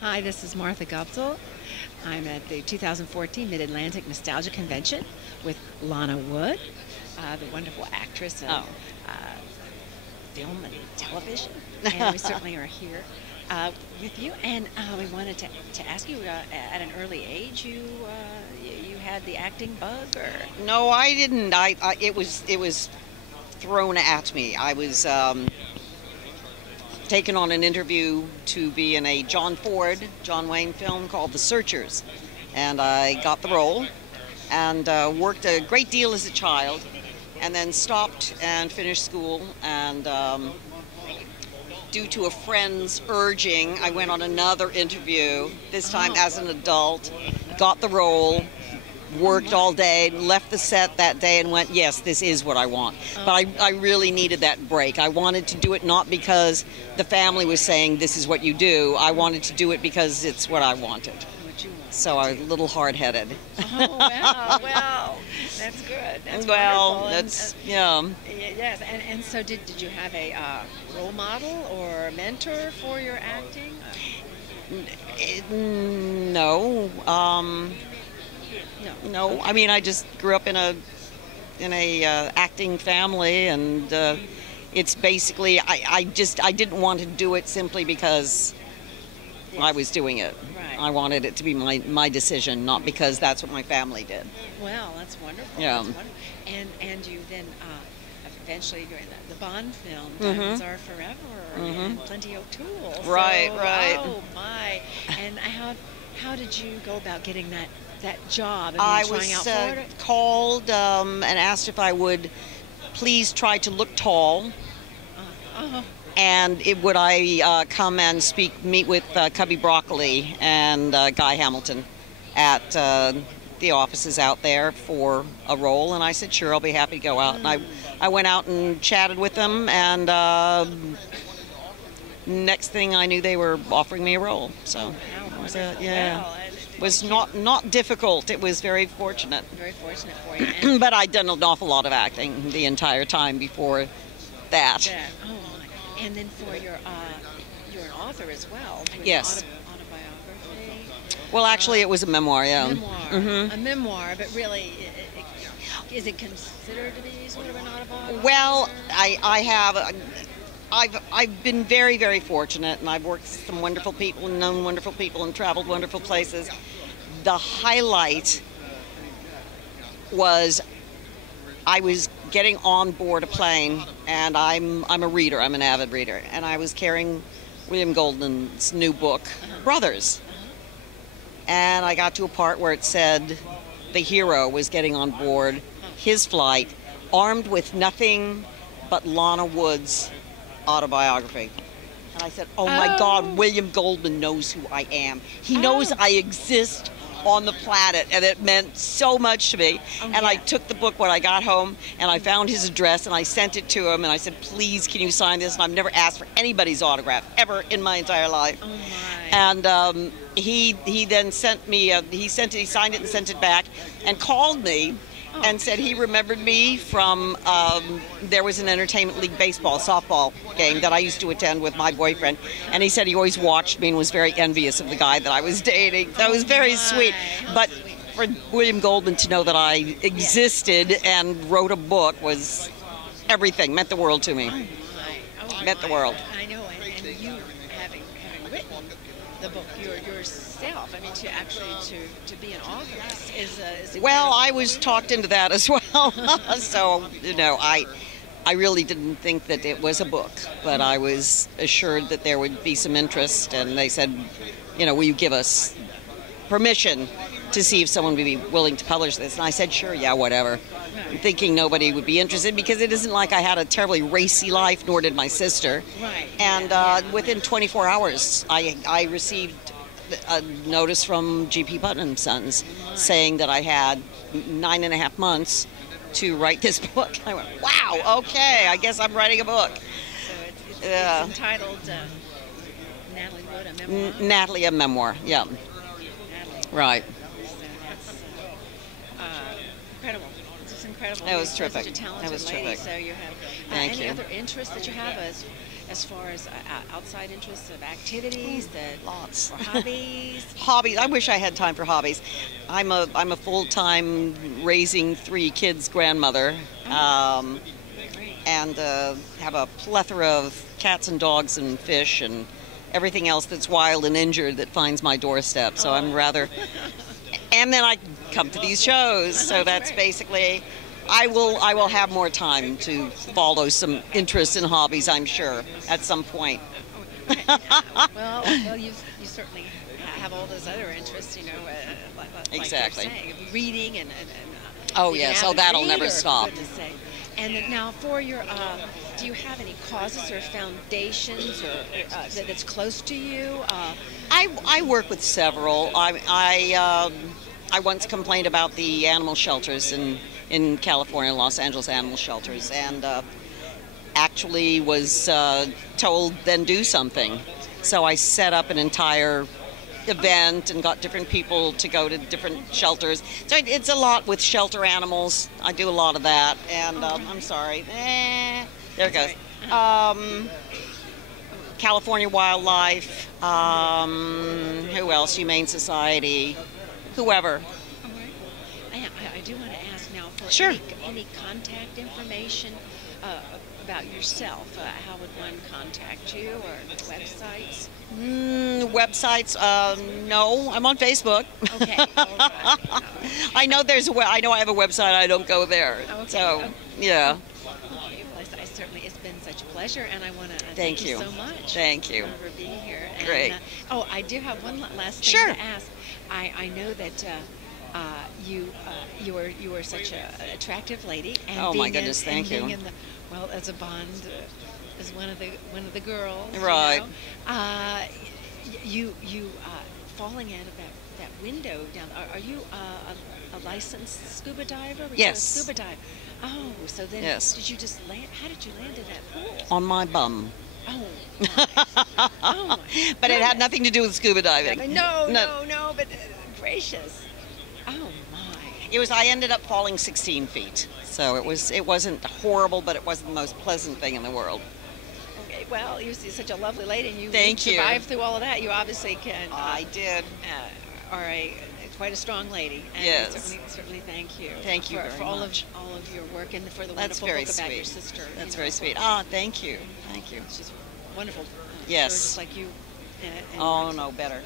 Hi, this is Martha Guptill. I'm at the 2014 Mid-Atlantic Nostalgia Convention with Lana Wood, the wonderful actress of Oh. film and television. And we certainly are here with you. And we wanted to ask you, at an early age, you had the acting bug, or? No, I didn't. It was thrown at me. I was taken on an interview to be in a John Wayne film called The Searchers, and I got the role and worked a great deal as a child, and then stopped and finished school, and due to a friend's urging, I went on another interview, this time as an adult, got the role, worked all day, left the set that day and went, yes, this is what I want. But I really needed that break. I wanted to do it not because the family was saying this is what you do. I wanted to do it because it's what I wanted. So I was a little hard-headed. Oh, wow, well, that's good. That's well, wonderful. that's, And, yeah. Yes, and so did you have a role model or mentor for your acting? No. No. I mean, I just grew up in a acting family, and it's basically I didn't want to do it simply because I was doing it. Right. I wanted it to be my decision, not because that's what my family did. Well, that's wonderful. Yeah. That's wonderful. And you then eventually you're in the Bond film, Diamonds Are Forever, and Plenty O'Toole. Right, So, right. Oh my! And how did you go about getting that job? I trying was out for it? called and asked if I would please try to look tall. And would I come and meet with Cubby Broccoli and Guy Hamilton at the offices out there for a role? And I said, sure, I'll be happy to go out. And I went out and chatted with them, and next thing I knew, they were offering me a role. So How was wonderful. yeah, Well, it was not difficult. It was very fortunate. very fortunate for you. And But I'd done an awful lot of acting the entire time before that. oh my! And then for you're an author as well. Doing Yes. Autobiography. Well, actually, it was a memoir, yeah. Memoir. A memoir, but really, is it considered to be sort of an autobiography? Well, I've been very, very fortunate, and I've worked with some wonderful people and known wonderful people and traveled wonderful places. The highlight was I was getting on board a plane, and I'm a reader. I'm an avid reader, and I was carrying William Goldman's new book, Brothers. And I got to a part where it said the hero was getting on board his flight, armed with nothing but Lana Wood's autobiography. And I said, oh my God, William Goldman knows who I am. He knows I exist on the planet, and it meant so much to me. And I took the book when I got home, and I found his address, and I sent it to him, and I said, please, can you sign this? And I've never asked for anybody's autograph ever in my entire life. Oh my! And he then sent me he signed it and sent it back, and called me and said he remembered me from there was an Entertainment League baseball softball game that I used to attend with my boyfriend, and he said he always watched me and was very envious of the guy that I was dating. That was very sweet. But for William Goldman to know that I existed and wrote a book was everything, meant the world to me. Meant the world. I know, and you having written the book yourself, I mean, to be an author is Well, incredible. I was talked into that as well. So, I really didn't think that it was a book, but I was assured that there would be some interest, and they said, will you give us permission to see if someone would be willing to publish this? And I said, sure, yeah, whatever. Thinking nobody would be interested, because it isn't like I had a terribly racy life, nor did my sister. Right. And within 24 hours, I received a notice from G.P. Putnam's Sons saying that I had 9.5 months to write this book. I went, wow, okay, I guess I'm writing a book. So it's entitled Natalie Wood, a memoir. Natalie, a memoir, yeah. Natalie. Right. So that's incredible. It's just incredible. That was You're terrific. Such a talented That was lady. terrific. So you have Thank any you. other interests that you have as as far as outside interests of activities that Lots. or hobbies? Hobbies. I wish I had time for hobbies. I'm a full-time raising 3 kids grandmother, Great. and have a plethora of cats and dogs and fish and everything else that's wild and injured that finds my doorstep. So I'm rather. And then I come to these shows. So that's Right. basically. I will have more time to follow some interests and hobbies, I'm sure, at some point. Well, you certainly have all those other interests, like Exactly. you're saying, reading Oh, being an yes. Oh, avid that'll never reader, for stop. goodness sake. And then now for your, do you have any causes or foundations or that's close to you? I work with several. I once complained about the animal shelters in California, Los Angeles animal shelters, and actually was told then do something. So I set up an entire event and got different people to go to different shelters. So it's a lot with shelter animals. I do a lot of that. And I'm sorry. There it goes. California Wildlife. Who else? Humane Society. Whoever. All right. I do want to ask now for Sure. any contact information about yourself. How would one contact you or websites? Websites? No, I'm on Facebook. Okay. All right. I know I know I have a website. I don't go there. Okay. So yeah. Okay, well, I certainly, it's been such a pleasure, and I want to Thank you. so much. Thank you. For being here. And, Great. I do have one last thing Sure. to ask. I know that you were such an attractive lady, and Oh, being my goodness, thank being you. in the, well, as a Bond, as one of the girls, Right. You falling out of that window down. Are you a licensed scuba diver? Were you a Yes. scuba diver. Oh, so then Yes. did you just land? How did you land in that pool? On my bum. Oh, my. Oh my But it had goodness. nothing to do with scuba diving. No, but gracious. Oh my. I ended up falling 16 feet. So it wasn't horrible, but it wasn't the most pleasant thing in the world. Okay, well, you're such a lovely lady, and you Thank you. survived through all of that. You obviously can. I did. Are quite a strong lady. And Yes. certainly thank you. Thank you for, very for all much. of all of your work and for the That's wonderful very book about sweet. your sister. That's very sweet. Thank you. Thank you. She's wonderful. Yes. Just like you. And Oh, no, better.